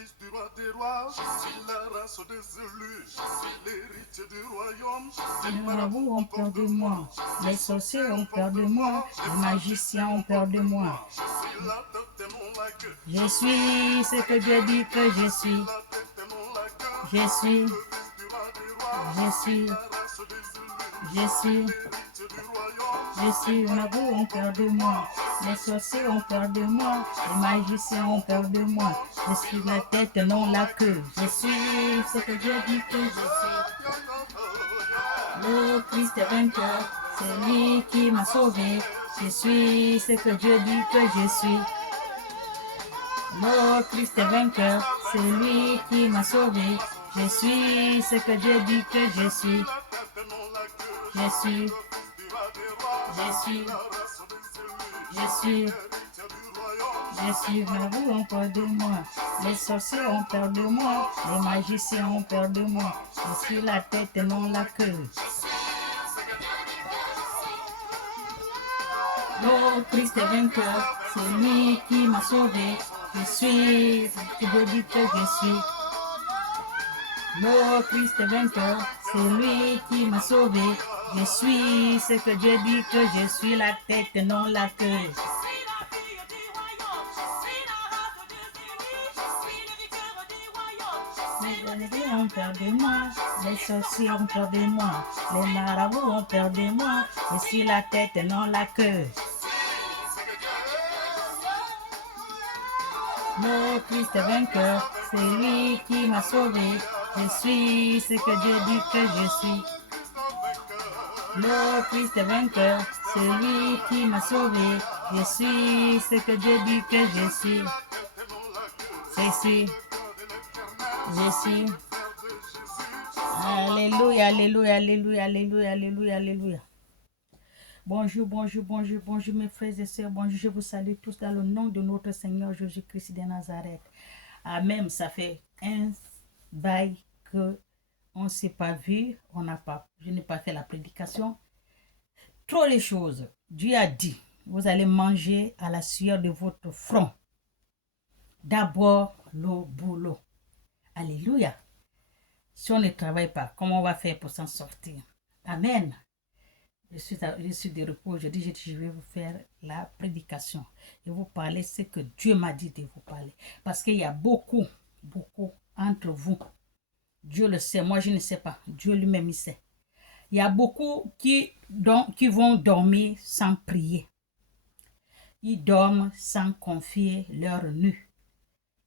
fils du roi des rois, je suis la race des élus, je suis l'héritier du royaume. Les marabouts ont peur de moi, les sorciers ont peur de moi, les magiciens ont peur de moi. Je suis la tête et non la queue. Je suis ce que Dieu dit que je suis. La tête et non la queue. Je suis, Le fils du roi des rois, je suis, la race des élus, je suis, l'héritier du royaume. je suis. Les marabouts ont peur de moi, les sorciers ont peur de moi, les magiciens ont peur de moi. Je suis la tête, non la queue. Je suis ce que Dieu dit que je suis. Le Christ est vainqueur, c'est lui qui m'a sauvé. Je suis ce que Dieu dit que je suis. Le Christ est vainqueur, c'est lui qui m'a sauvé. Je suis ce que Dieu dit que je suis. Je suis, je suis, je suis, je suis. Vous ont peur de moi, les sorciers ont peur de moi, les magiciens ont peur de moi. Je suis la tête et non la queue. Le Christ est vainqueur, c'est lui qui m'a sauvé. Je suis ce que Dieu dit que je suis. Le Christ est vainqueur, c'est lui qui m'a sauvé. Je suis ce que Dieu dit que je suis, la tête, non la queue. Les ennemis ont peur de moi, les sorciers ont peur de moi, les marabouts ont peur de moi. Je suis la tête, non la queue. Le Christ est vainqueur, c'est lui qui m'a sauvé. Je suis ce que Dieu dit que je suis. Le Christ est vainqueur, c'est lui qui m'a sauvé. Je suis ce que Dieu dit que je suis. Je suis. Je suis. Alléluia, alléluia, alléluia, alléluia, alléluia, alléluia. Bonjour, bonjour, bonjour, bonjour mes frères et sœurs, bonjour, je vous salue tous dans le nom de notre Seigneur Jésus-Christ de Nazareth. Amen, ça fait un bail que on ne s'est pas vu, je n'ai pas fait la prédication. Trop de choses. Dieu a dit, vous allez manger à la sueur de votre front. D'abord le boulot. Alléluia. Si on ne travaille pas, comment on va faire pour s'en sortir? Amen. Je suis de repos. Aujourd'hui, je vais vous faire la prédication et vous parler ce que Dieu m'a dit de vous parler. Parce qu'il y a beaucoup entre vous. Dieu le sait, moi je ne sais pas. Dieu lui-même il sait. Il y a beaucoup qui vont dormir sans prier. Ils dorment sans confier leur nuit.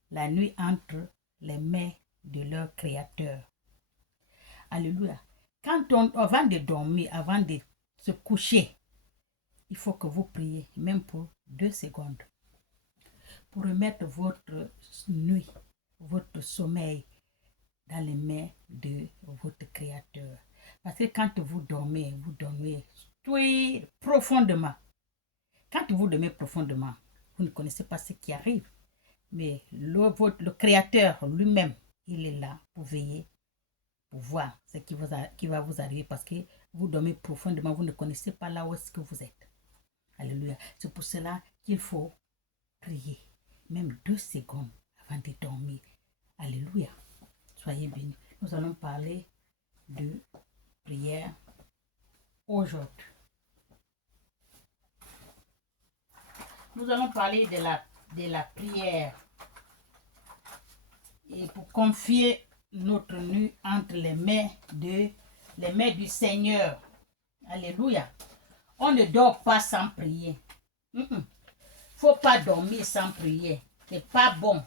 La nuit entre les mains de leur Créateur. Alléluia. Avant de dormir, avant de se coucher, il faut que vous priez, même pour 2 secondes, pour remettre votre nuit, votre sommeil dans les mains de votre Créateur. Parce que quand vous dormez tout profondément. Quand vous dormez profondément, vous ne connaissez pas ce qui arrive. Mais le Créateur lui-même, il est là pour veiller, pour voir ce qui va vous arriver. Parce que vous dormez profondément, vous ne connaissez pas là où est-ce que vous êtes. Alléluia. C'est pour cela qu'il faut prier, même 2 secondes avant de dormir. Alléluia. Soyez bénis. Nous allons parler de prière aujourd'hui. Nous allons parler de la prière et pour confier notre nuit entre les mains du Seigneur. Alléluia. On ne dort pas sans prier. Faut pas dormir sans prier. C'est pas bon.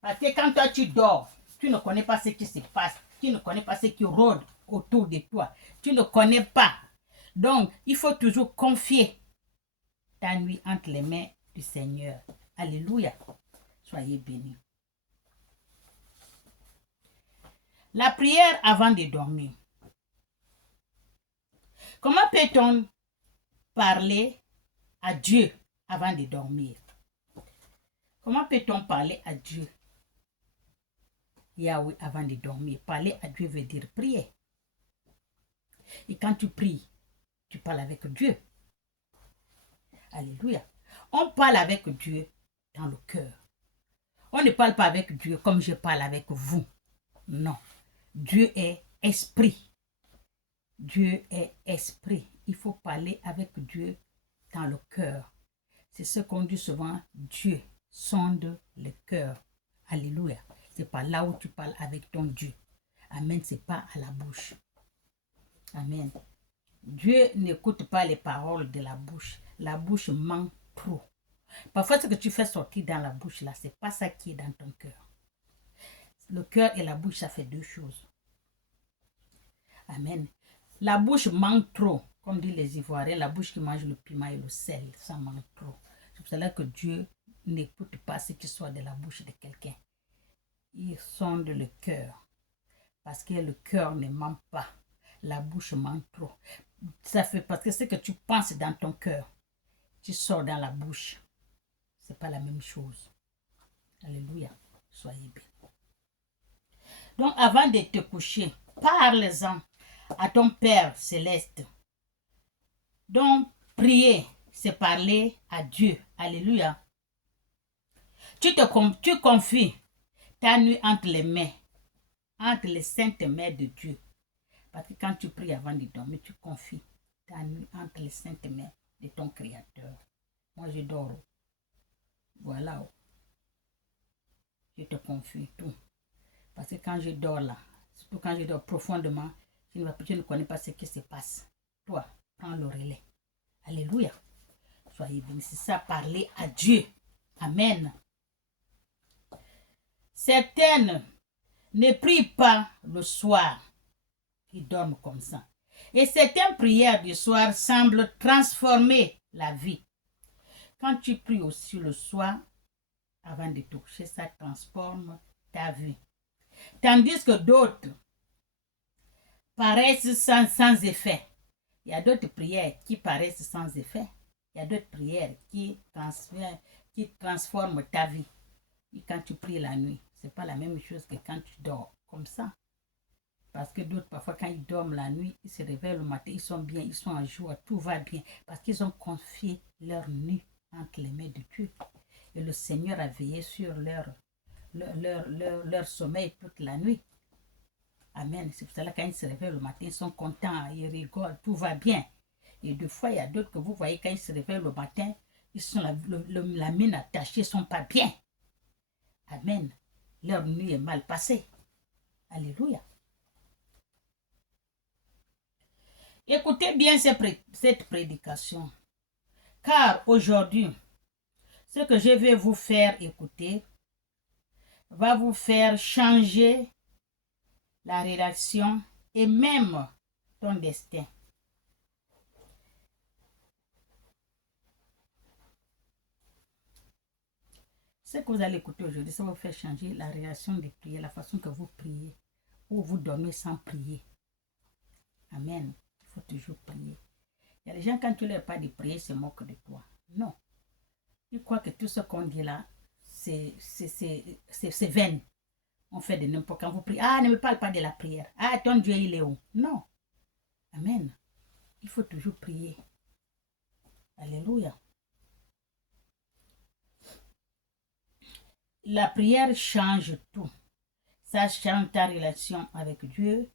Parce que quand toi tu dors, tu ne connais pas ce qui se passe. Tu ne connais pas ce qui rôde autour de toi. Tu ne connais pas. Donc, il faut toujours confier ta nuit entre les mains du Seigneur. Alléluia. Soyez bénis. La prière avant de dormir. Comment peut-on parler à Dieu avant de dormir? Comment peut-on parler à Dieu, Yahweh, avant de dormir? Parler à Dieu veut dire prier. Et quand tu pries, tu parles avec Dieu. Alléluia. On parle avec Dieu dans le cœur. On ne parle pas avec Dieu comme je parle avec vous. Non. Dieu est esprit. Dieu est esprit. Il faut parler avec Dieu dans le cœur. C'est ce qu'on dit souvent, Dieu sonde le cœur. Alléluia. C'est pas là où tu parles avec ton Dieu. Amen, c'est pas à la bouche. Amen. Dieu n'écoute pas les paroles de la bouche. La bouche ment trop. Parfois, ce que tu fais sortir dans la bouche, là, c'est pas ça qui est dans ton cœur. Le cœur et la bouche, ça fait deux choses. Amen. La bouche ment trop. Comme disent les Ivoiriens, la bouche qui mange le piment et le sel, ça ment trop. C'est pour cela que Dieu n'écoute pas ce qui sort de la bouche de quelqu'un. Il sonde le cœur. Parce que le cœur ne ment pas. La bouche ment trop. Ça fait parce que ce que tu penses dans ton cœur, tu sors dans la bouche. C'est pas la même chose. Alléluia. Soyez bien. Donc, avant de te coucher, parle-en à ton Père céleste. Donc, prier, c'est parler à Dieu. Alléluia. Tu confies ta nuit entre les mains, entre les saintes mains de Dieu. Parce que quand tu pries avant de dormir, tu confies ta nuit entre les saintes mains de ton Créateur. Moi, je dors. Voilà. Je te confie tout. Parce que quand je dors là, surtout quand je dors profondément, je ne connais pas ce qui se passe. Toi, prends le relais. Alléluia. Soyez bénis. C'est ça, parler à Dieu. Amen. Certaines ne prient pas le soir. Ils dorment comme ça. Et certaines prières du soir semblent transformer la vie. Quand tu pries aussi le soir, avant de te coucher, ça transforme ta vie. Tandis que d'autres paraissent sans effet. Il y a d'autres prières qui paraissent sans effet. Il y a d'autres prières qui transforment ta vie. Et quand tu pries la nuit, ce n'est pas la même chose que quand tu dors comme ça. Parce que d'autres, parfois, quand ils dorment la nuit, ils se réveillent le matin, ils sont bien, ils sont en joie, tout va bien. Parce qu'ils ont confié leur nuit entre les mains de Dieu. Et le Seigneur a veillé sur leur sommeil toute la nuit. Amen. C'est pour cela que quand ils se réveillent le matin, ils sont contents, ils rigolent, tout va bien. Et des fois, il y a d'autres que vous voyez, quand ils se réveillent le matin, ils sont la mine attachée, ils ne sont pas bien. Amen. Leur nuit est mal passée. Alléluia. Écoutez bien cette prédication. Car aujourd'hui, ce que je vais vous faire écouter va vous faire changer la relation et même ton destin. Ce que vous allez écouter aujourd'hui, ça va vous faire changer la relation de prier, la façon que vous priez, ou vous dormez sans prier. Amen. Il faut toujours prier. Il y a des gens, quand tu ne leur pas de prier, ils se moquent de toi. Non. Ils croient que tout ce qu'on dit là, c'est vain. On fait de n'importe quand vous priez. Ah, ne me parle pas de la prière. Ah, ton Dieu, il est où? Non. Amen. Il faut toujours prier. Alléluia. La prière change tout. Ça change ta relation avec Dieu.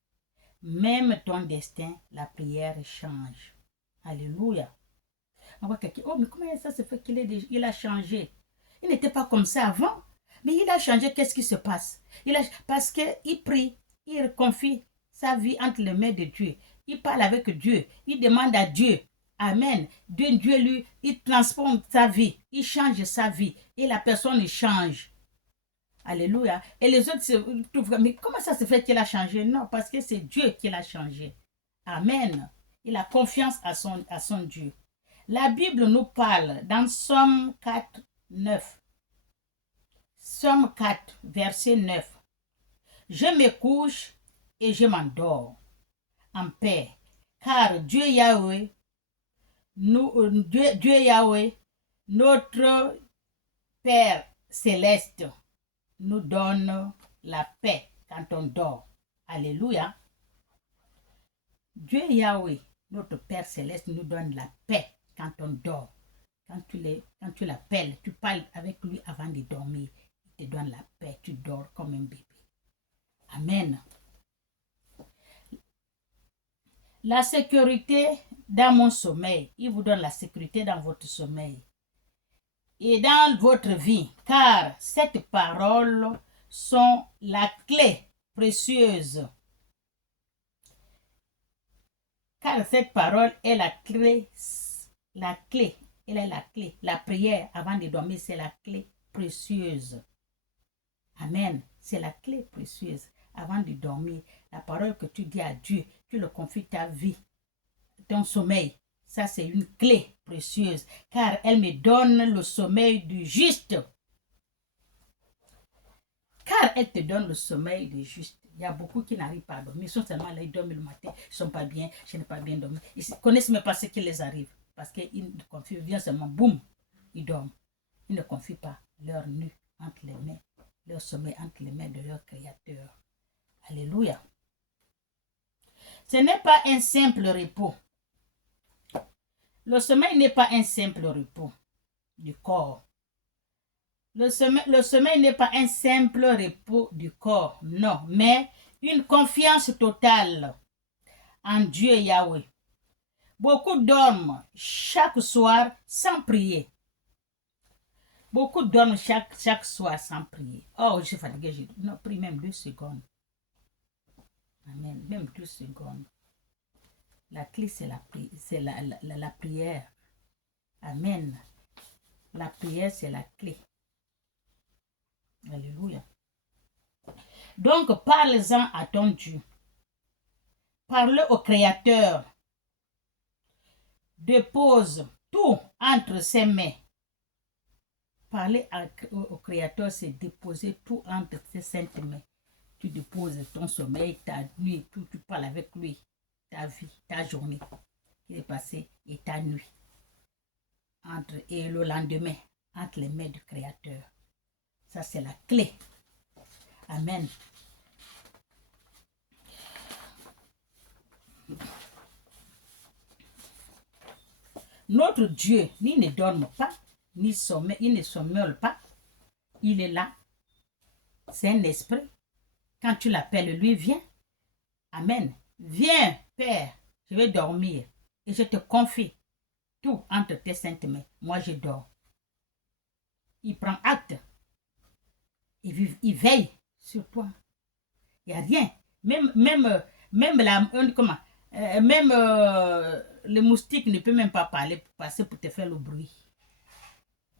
Même ton destin, la prière change. Alléluia. On voit quelqu'un, oh, mais comment ça se fait qu'il a changé? Il n'était pas comme ça avant. Mais il a changé, qu'est-ce qui se passe? Parce qu'il prie, il confie sa vie entre les mains de Dieu. Il parle avec Dieu, il demande à Dieu. Amen. Dieu lui, il transforme sa vie, il change sa vie. Et la personne change. Alléluia. Et les autres se trouvent, mais comment ça se fait qu'il a changé? Non, parce que c'est Dieu qui l'a changé. Amen. Il a confiance à son Dieu. La Bible nous parle dans Somme 4, 9. Somme 4, verset 9. Je me couche et je m'endors en paix, car Dieu Yahweh, Dieu Yahweh, notre Père céleste, nous donne la paix quand on dort. Alléluia. Dieu Yahweh, notre Père céleste, nous donne la paix quand on dort. Quand tu l'appelles, tu parles avec lui avant de dormir. Il te donne la paix. Tu dors comme un bébé. Amen. La sécurité dans mon sommeil. Il vous donne la sécurité dans votre sommeil. Et dans votre vie. Car cette parole sont la clé précieuse. Car cette parole est la clé. La clé. Elle est la clé. La prière avant de dormir, c'est la clé précieuse. Amen. C'est la clé précieuse. Avant de dormir, la parole que tu dis à Dieu, tu le confies ta vie, ton sommeil. Ça, c'est une clé précieuse, car elle me donne le sommeil du juste. Car elle te donne le sommeil du juste. Il y a beaucoup qui n'arrivent pas à dormir. Ils sont seulement là, ils dorment le matin. Ils ne sont pas bien, je n'ai pas bien dormi. Ils ne connaissent même pas ce qui les arrive. Parce qu'ils ne confient, viennent seulement, boum, ils dorment. Ils ne confient pas leur nu entre les mains, leur sommeil entre les mains de leur Créateur. Alléluia. Ce n'est pas un simple repos. Le sommeil n'est pas un simple repos du corps. Le sommeil n'est pas un simple repos du corps, non, mais une confiance totale en Dieu Yahweh. Beaucoup dorment chaque soir sans prier. Beaucoup dorment chaque soir sans prier. Oh, je suis fatigué, je prie même 2 secondes. Amen, même 2 secondes. La clé, c'est la prière. Amen. La prière, c'est la clé. Alléluia. Donc, parle-en à ton Dieu. Parle au Créateur. Dépose tout entre ses mains. Parler au Créateur, c'est déposer tout entre ses saintes mains. Tu déposes ton sommeil, ta nuit, tout, tu parles avec lui. Ta vie, ta journée qui est passée et ta nuit. Et le lendemain, entre les mains du Créateur. Ça, c'est la clé. Amen. Notre Dieu, il ne dorme pas, il ne sommeille pas. Il est là. C'est un esprit. Quand tu l'appelles, lui vient. Amen. Viens, Père, je vais dormir. Et je te confie tout entre tes saintes mains. Moi, je dors. Il prend acte. Il veille sur toi. Il n'y a rien. Même le moustique ne peut même pas passer pour te faire le bruit.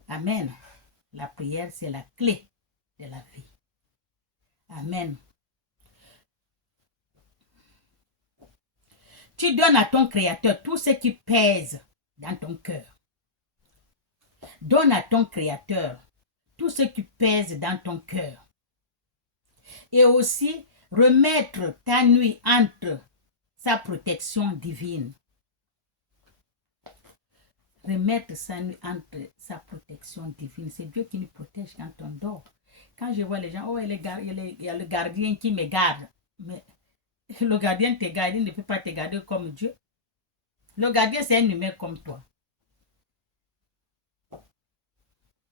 Amen. La prière, c'est la clé de la vie. Amen. Tu donnes à ton Créateur tout ce qui pèse dans ton cœur. Donne à ton Créateur tout ce qui pèse dans ton cœur. Et aussi remettre ta nuit entre sa protection divine. Remettre sa nuit entre sa protection divine. C'est Dieu qui nous protège quand on dort. Quand je vois les gens, oh, il y a le gardien qui me garde. Mais le gardien te garde, il ne peut pas te garder comme Dieu. Le gardien, c'est un humain comme toi.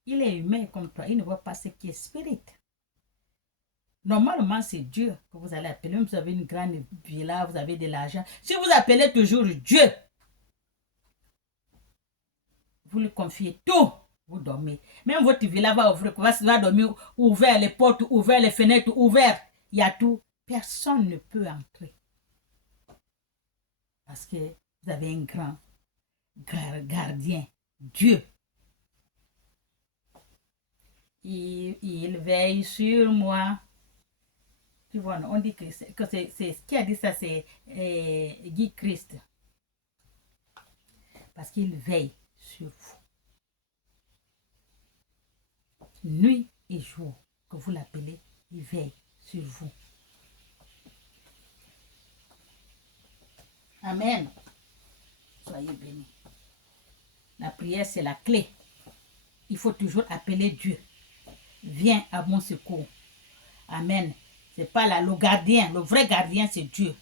Il est humain comme toi. Il ne voit pas ce qui est spirit. Normalement, c'est Dieu que vous allez appeler. Même si vous avez une grande villa, vous avez de l'argent. Si vous appelez toujours Dieu, vous lui confiez tout, vous dormez. Même votre villa va dormir ouvert, les portes ouvertes, les fenêtres ouvertes. Il y a tout. Personne ne peut entrer. Parce que vous avez un grand gardien, Dieu. Il veille sur moi. Tu vois, on dit que c'est qui a dit ça, c'est Guy Christ. Parce qu'il veille sur vous. Nuit et jour, que vous l'appelez, il veille sur vous. Amen. Soyez bénis. La prière, c'est la clé. Il faut toujours appeler Dieu. Viens à mon secours. Amen. C'est pas là le gardien. Le vrai gardien, c'est Dieu.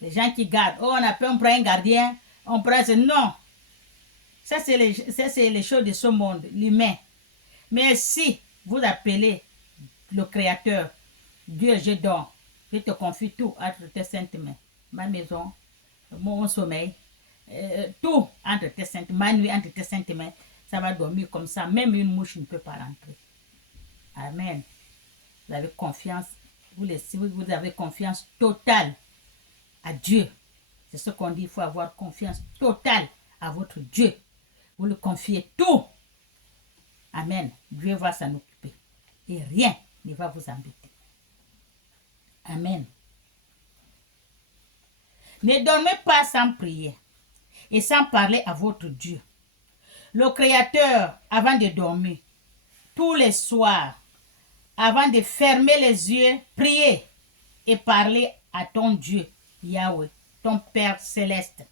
Les gens qui gardent. Oh, on prend un gardien. On prend... Non. Ça, c'est les choses de ce monde, l'humain. Mais si vous appelez le Créateur. Dieu, je dors. Je te confie tout entre tes saintes mains. Ma maison, mon sommeil, tout entre tes saintes mains. Ma nuit entre tes saintes mains. Ça va dormir comme ça. Même une mouche ne peut pas rentrer. Amen. Vous avez confiance. Vous avez confiance totale à Dieu. C'est ce qu'on dit. Il faut avoir confiance totale à votre Dieu. Vous le confiez tout. Amen. Dieu va s'en occuper. Et rien ne va vous embêter. Amen. Ne dormez pas sans prier et sans parler à votre Dieu. Le Créateur, avant de dormir, tous les soirs, avant de fermer les yeux, priez et parlez à ton Dieu, Yahweh, ton Père céleste.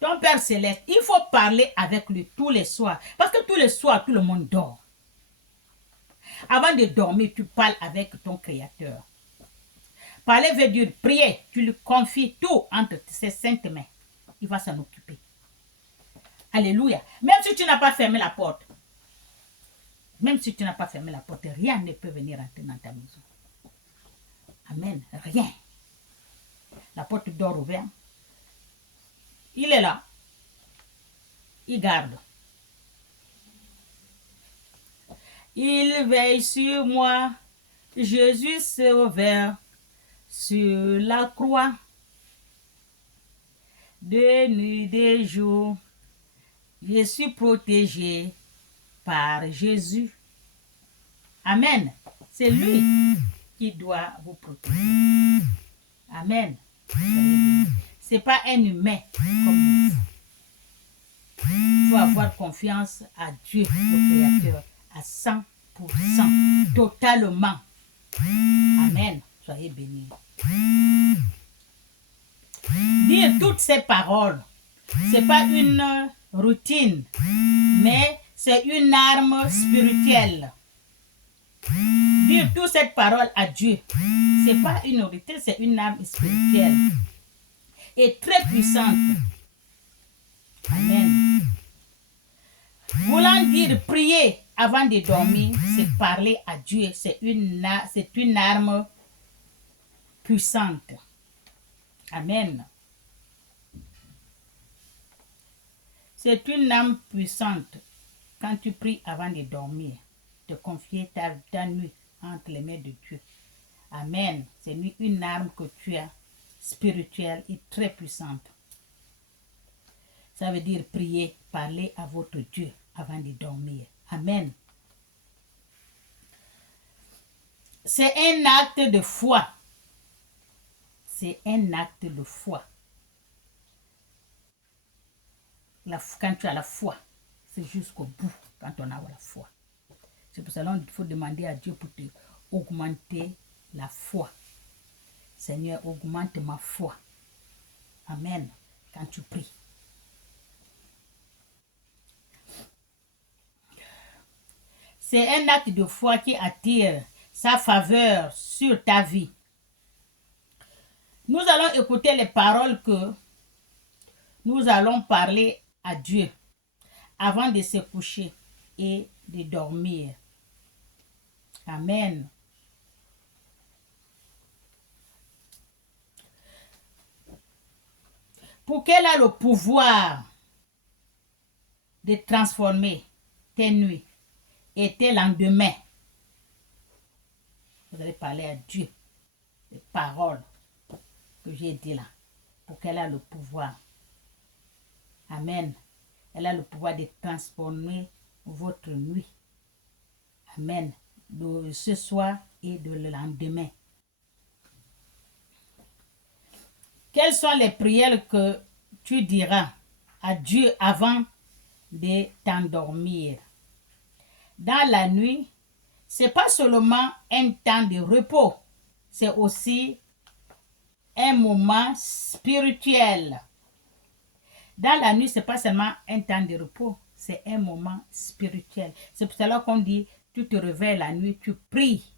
Ton Père céleste, il faut parler avec lui tous les soirs. Parce que tous les soirs, tout le monde dort. Avant de dormir, tu parles avec ton Créateur. Parler veut dire prier. Tu lui confies tout entre ses saintes mains. Il va s'en occuper. Alléluia. Même si tu n'as pas fermé la porte. Même si tu n'as pas fermé la porte, rien ne peut venir entrer dans ta maison. Amen. Rien. La porte dort ouverte. Il est là. Il garde. Il veille sur moi. Jésus sauveur sur la croix. De nuit, de jour, je suis protégé par Jésus. Amen. C'est lui qui doit vous protéger. Amen. Ce n'est pas un humain comme nous. Il faut avoir confiance à Dieu, le Créateur, à 100%, totalement. Amen. Soyez bénis. Dire toutes ces paroles, ce n'est pas une routine, mais c'est une arme spirituelle. Dire toute cette parole à Dieu, ce n'est pas une routine, c'est une arme spirituelle. Et très puissante. Amen. Voulant dire prier avant de dormir, c'est parler à Dieu. C'est une arme puissante. Amen. C'est une arme puissante. Quand tu pries avant de dormir, de confier ta nuit entre les mains de Dieu. Amen. C'est une arme que tu as, spirituelle et très puissante. Ça veut dire prier, parler à votre Dieu avant de dormir. Amen. C'est un acte de foi. C'est un acte de foi. Quand tu as la foi, c'est jusqu'au bout quand on a la foi. C'est pour cela qu'il faut demander à Dieu pour te augmenter la foi. Seigneur, augmente ma foi. Amen. Quand tu pries. C'est un acte de foi qui attire sa faveur sur ta vie. Nous allons écouter les paroles que nous allons parler à Dieu avant de se coucher et de dormir. Amen. Pour qu'elle ait le pouvoir de transformer tes nuits et tes lendemains. Vous allez parler à Dieu, les paroles que j'ai dit là, pour qu'elle ait le pouvoir. Amen. Elle a le pouvoir de transformer votre nuit. Amen. De ce soir et de le lendemain. Quelles sont les prières que tu diras à Dieu avant de t'endormir? Dans la nuit, ce n'est pas seulement un temps de repos, c'est aussi un moment spirituel. Dans la nuit, ce n'est pas seulement un temps de repos, c'est un moment spirituel. C'est pour cela qu'on dit, tu te réveilles la nuit, tu pries.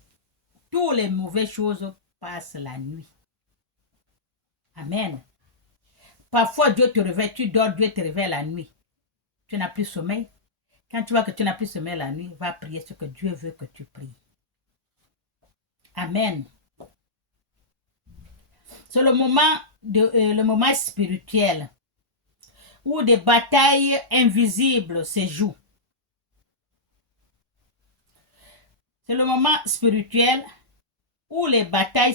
Toutes les mauvaises choses passent la nuit. Amen. Parfois, Dieu te réveille, tu dors, Dieu te réveille la nuit. Tu n'as plus sommeil. Quand tu vois que tu n'as plus sommeil la nuit, va prier ce que Dieu veut que tu pries. Amen. C'est le moment spirituel où des batailles invisibles se jouent. C'est le moment spirituel où les batailles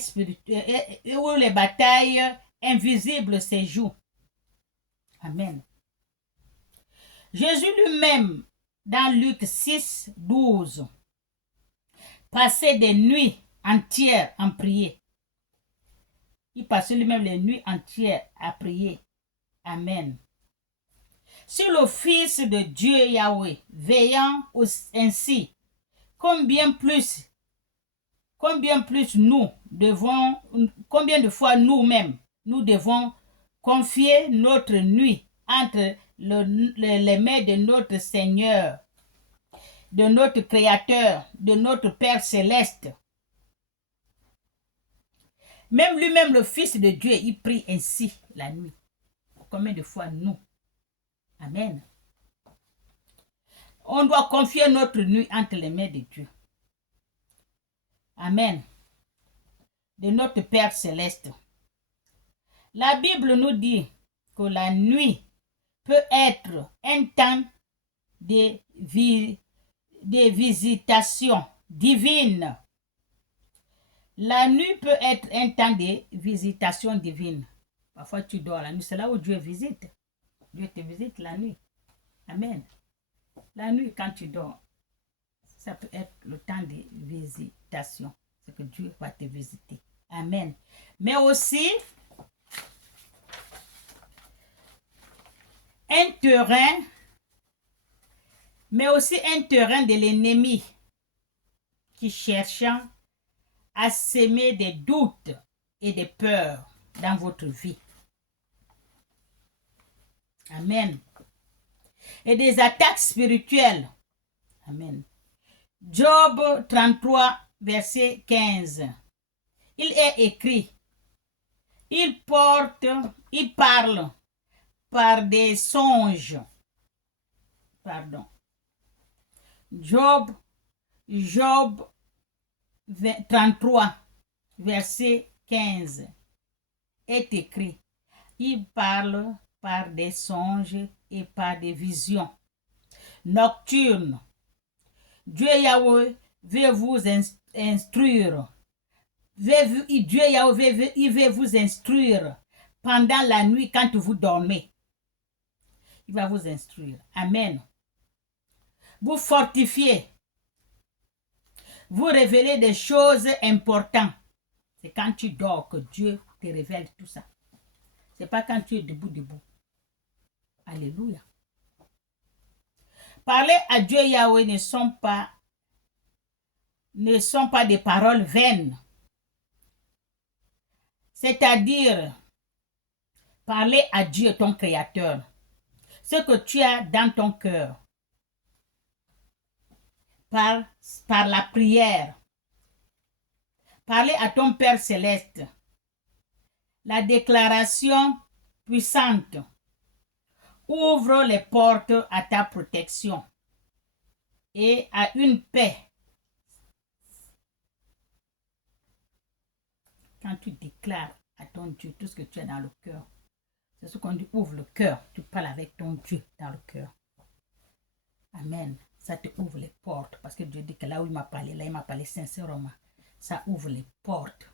invisibles se jouent. Amen. Jésus lui-même, dans Luc 6, 12, passait des nuits entières en prière. Il passait lui-même les nuits entières à prier. Amen. Si le Fils de Dieu Yahweh, veillant ainsi, combien de fois nous-mêmes, nous devons confier notre nuit entre les mains de notre Seigneur, de notre Créateur, de notre Père Céleste. Même lui-même, le Fils de Dieu, il prie ainsi la nuit. Combien de fois nous? Amen. On doit confier notre nuit entre les mains de Dieu. Amen. De notre Père Céleste. La Bible nous dit que la nuit peut être un temps de visitation divine. La nuit peut être un temps de visitation divine. Parfois tu dors la nuit, c'est là où Dieu visite. Dieu te visite la nuit. Amen. La nuit quand tu dors, ça peut être le temps de visitation. C'est que Dieu va te visiter. Amen. Mais aussi, un terrain de l'ennemi qui cherchant à semer des doutes et des peurs dans votre vie. Amen. Et des attaques spirituelles. Amen. Job 33, verset 15. Il est écrit, il parle par des songes. Pardon. Job 33, verset 15 est écrit, il parle par des songes et par des visions nocturnes. Dieu Yahweh veut vous instruire. Dieu Yahweh il veut vous instruire pendant la nuit quand vous dormez. Il va vous instruire. Amen. Vous fortifier. Vous révéler des choses importantes. C'est quand tu dors que Dieu te révèle tout ça. C'est pas quand tu es debout. Alléluia. Parler à Dieu Yahweh ne sont pas des paroles vaines. C'est-à-dire parler à Dieu, ton Créateur. Ce que tu as dans ton cœur. Par la prière. Parler à ton Père Céleste. La déclaration puissante ouvre les portes à ta protection et à une paix. Quand tu déclares à ton Dieu tout ce que tu as dans le cœur, c'est ce qu'on dit, ouvre le cœur. Tu parles avec ton Dieu dans le cœur. Amen. Ça te ouvre les portes. Parce que Dieu dit que là où il m'a parlé sincèrement. Ça ouvre les portes.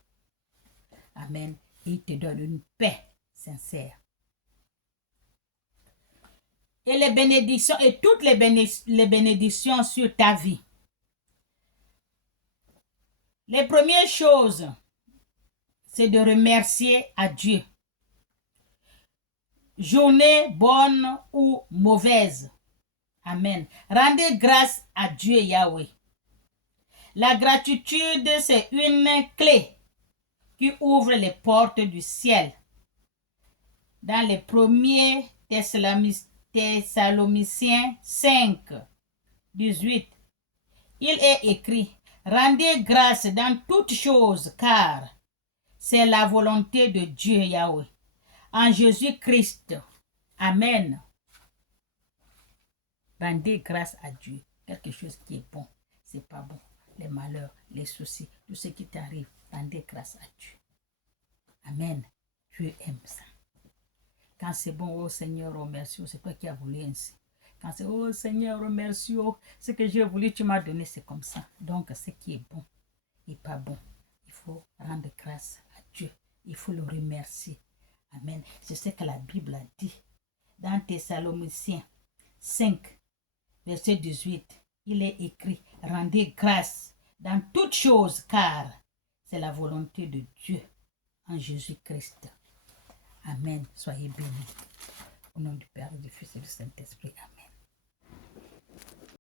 Amen. Et il te donne une paix sincère. Et les bénédictions, et toutes les bénédictions sur ta vie. Les premières choses, c'est de remercier à Dieu. Journée bonne ou mauvaise. Amen. Rendez grâce à Dieu Yahweh. La gratitude, c'est une clé qui ouvre les portes du ciel. Dans les premiers Thessaloniciens 5, 18, il est écrit, rendez grâce dans toutes choses, car c'est la volonté de Dieu Yahweh, en Jésus-Christ. Amen. Rendez grâce à Dieu. Quelque chose qui est bon, c'est pas bon. Les malheurs, les soucis, tout ce qui t'arrive, rendez grâce à Dieu. Amen. Dieu aime ça. Quand c'est bon, oh Seigneur, oh merci, c'est toi qui as voulu ainsi. Quand c'est, oh Seigneur, oh merci, oh, ce que j'ai voulu, tu m'as donné, c'est comme ça. Donc, ce qui est bon et pas bon, il faut rendre grâce à Dieu. Il faut le remercier. Amen. C'est ce que la Bible a dit. Dans Thessaloniciens 5, verset 18, il est écrit, rendez grâce dans toutes choses, car c'est la volonté de Dieu en Jésus-Christ. Amen. Soyez bénis. Au nom du Père, du Fils et du Saint-Esprit. Amen.